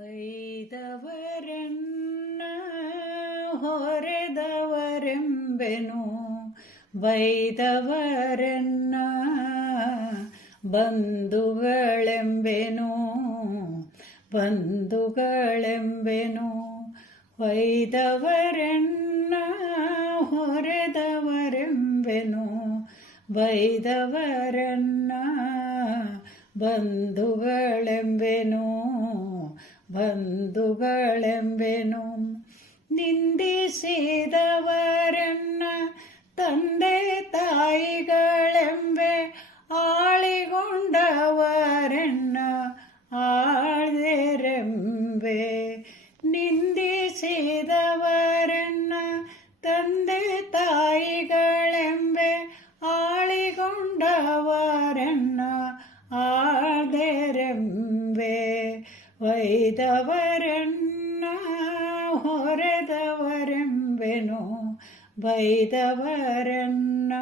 ಹೊಯ್ದವರನ್ನ ಹೊರೆದವರೆಂಬೆನು, ಬೈದವರನ್ನ ಬಂಧುಗಳೆಂಬೆನು, ಬಂಧುಗಳೆಂಬೆನು. ಹೊಯ್ದವರನ್ನ ಹೊರೆದವರೆಂಬೆನು, ಬೈದವರನ್ನ ಬಂಧುಗಳೆಂಬೆನು, ಬಂಧುಗಳೆಂಬೆನು. ನಿಂದಿಸಿದವರನ್ನ ತಂದೆ ತಾಯಿಗಳೆಂಬೆ, ಆಳಿಗೊಂಡವರನ್ನ ಆಳ್ದೆರೆಂಬೆ. ನಿಂದಿಸಿದವರನ್ನ ತಂದೆ ತಾಯಿಗಳೆಂಬೆ, ಆಳಿಗೊಂಡವರನ್ನ ಆಳ್ದೆರೆಂಬೆ. ಒಯ್ದವರನ್ನ ಹೊರೆದವರೆಂಬೆನು, ಬೈದವರನ್ನ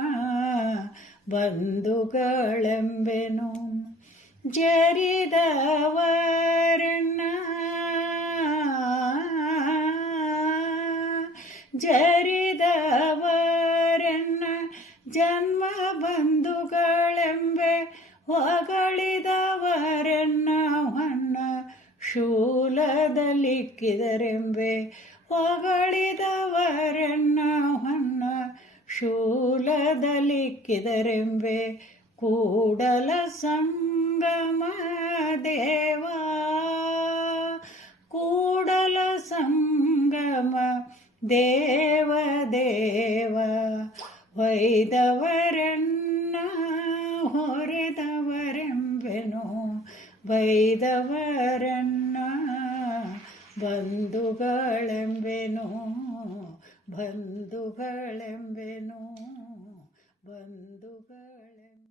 ಬಂಧುಗಳೆಂಬೆನು. ಜರಿದವರನ್ನ ಜರಿದವರನ್ನ ಜನ್ಮ ಬಂಧುಗಳೆಂಬೆ, ಹೊಗಳಿದವರನ್ನ ಹೊನ್ನ ಶೂಲದಲ್ಲಿಕ್ಕಿದರೆಂಬೆ. ಹೊಗಳಿದವರನ್ನ ಹೊನ್ನ ಶೂಲದಲ್ಲಿಕ್ಕಿದರೆಂಬೆ. ಕೂಡಲ ಸಂಗಮ ದೇವ, ಕೂಡಲ ಸಂಗಮ ದೇವ ದೇವ. ಹೊಯ್ದವರನ್ನ ಹೊರೆದವರೆಂಬೆನು, ಬೈದವರನ್ನ ಬಂಧುಗಳೆಂಬೆನು, ಬಂಧುಗಳೆಂಬೆನು, ಬಂಧುಗಳೆಂಬೆನು.